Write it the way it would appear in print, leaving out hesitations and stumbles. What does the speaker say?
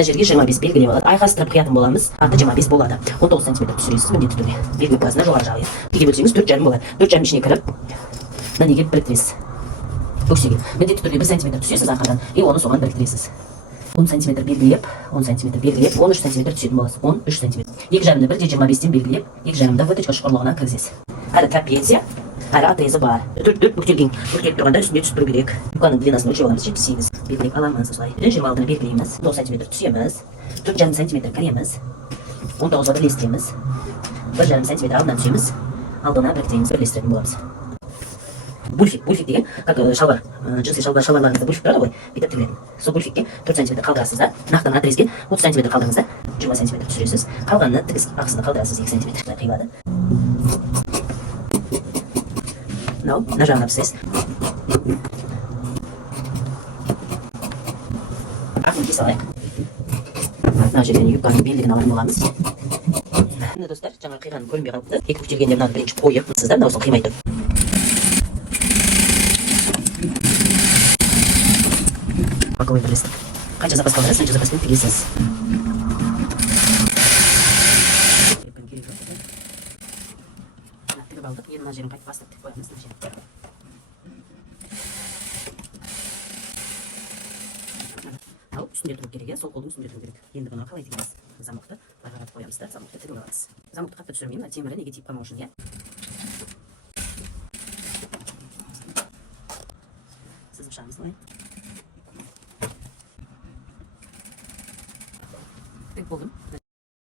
Жерге 25 белгілеп алады. Айқастырып қиятын боламыз. Арты 25 болады. 19 см түсіресіз міндетті түрде. Белгілеп қоясыздар жоғары жағы. Екіге бөлсеңіз 4,5 болады. 4,5 ішіне кіріп, мынеге біріктіресіз. Өксеге. Міндетті түрде 1 см түсесіз арқадан, и оны соған біріктіресіз. 10 см белгілеп, 10 см белгілеп, 13 см түсетін боласыз. 13 см. Екі жарымды 1,25-тен белгілеп, екі жарымды выточка шұқырлығына кіргізесіз. Әрі трапеция, әрі отрезі бар. Төрт бүктеліп тұрғанда үстінде түсіп тұру керек. Юканың длинасын өлшеп аламыз, 78. Белгілеп аламыз осылай. 26-ны белгілейміз. 9 см түсеміз. 4,5 см кіреміз. 19-ға бірлестіреміз. 1,5 см алдынан түсеміз. Алдына біріктіреміз, бірлестіретін боламыз. Бульфик деген, как шалбар, джинсы шалбарларыңызда бульфик тұрады ғой, бүйтіп тігілетін. Сол бульфикке 4 см қалдырасыз да, нақтыны отрезге 30 см қалдырыңыз да, 20 см түсіресіз. Қалғанını тігіс ақысында қалдырасыз 2 см қиылады. Мынау мына жағына пісіресіз. Артын кесе алайық. Мына жерден юбканың белдігін алатын боламыз. Міне достар, жаңа қиған көрінбей қалыпты. Екі бүктелгенде мынаны бірінші қойып, сіздар мынау сол қимай тұр. Боковой бірлестік. Қанша запас қалдырасыз, қанша запаспен тігесіз. Тігіп алдық, енді мына жерін қайтып бастып тігіп қоямыз. Ал үстінде тұру керек, сол қолдың үстінде тұру керек. Енді бұны қалай тігеміз? Замокты бағаға қоямыз да, замокты тігіп аламыз. Замокты қатты түсірмеймін, темірі неге тиіп қалмау үшін, сызып шығамыз былай. Тігіп болдым.